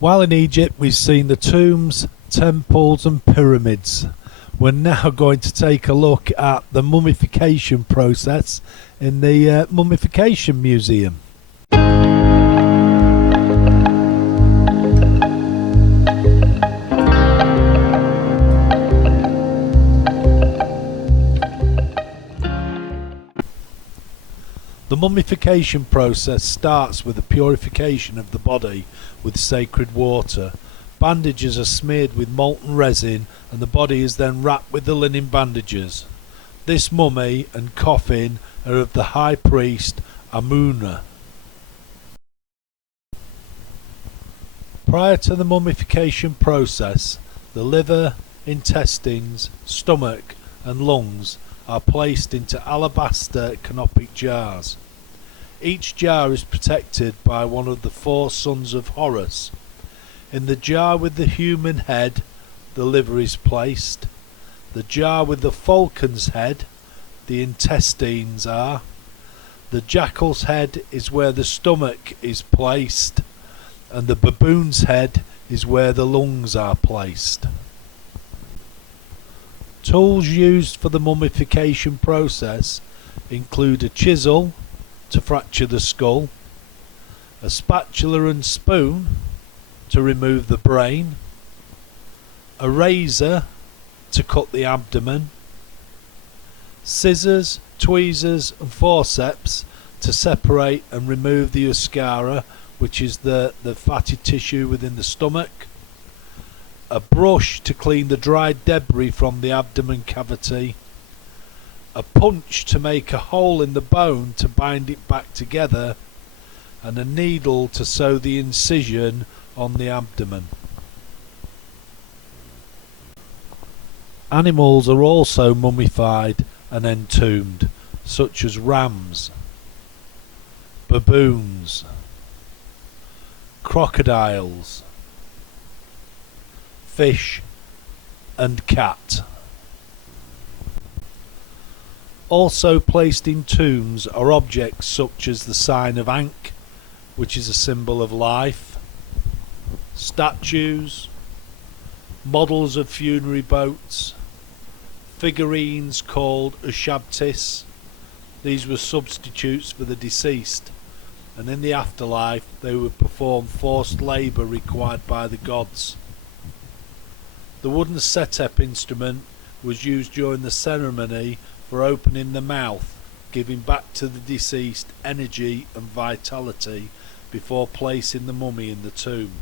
While in Egypt, we've seen the tombs, temples, and pyramids. We're now going to take a look at the mummification process in the Mummification Museum. The mummification process starts with the purification of the body with sacred water. Bandages are smeared with molten resin and the body is then wrapped with the linen bandages. This mummy and coffin are of the high priest Amunna. Prior to the mummification process, the liver, intestines, stomach and lungs are placed into alabaster canopic jars. Each jar is protected by one of the four sons of Horus. In the jar with the human head, the liver is placed. The jar with the falcon's head, the intestines are. The jackal's head is where the stomach is placed, and the baboon's head is where the lungs are placed. Tools used for the mummification process include a chisel to fracture the skull, a spatula and spoon to remove the brain, a razor to cut the abdomen, scissors, tweezers and forceps to separate and remove the eschara, which is the fatty tissue within the stomach, a brush to clean the dried debris from the abdomen cavity, a punch to make a hole in the bone to bind it back together, and a needle to sew the incision on the abdomen. Animals are also mummified and entombed, such as rams, baboons, crocodiles, fish and cat. Also placed in tombs are objects such as the sign of Ankh, which is a symbol of life, statues, models of funerary boats, figurines called ushabtis. These were substitutes for the deceased, and in the afterlife they would perform forced labour required by the gods. The wooden setep instrument was used during the ceremony for opening the mouth, giving back to the deceased energy and vitality before placing the mummy in the tomb.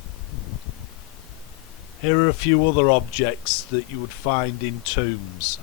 Here are a few other objects that you would find in tombs.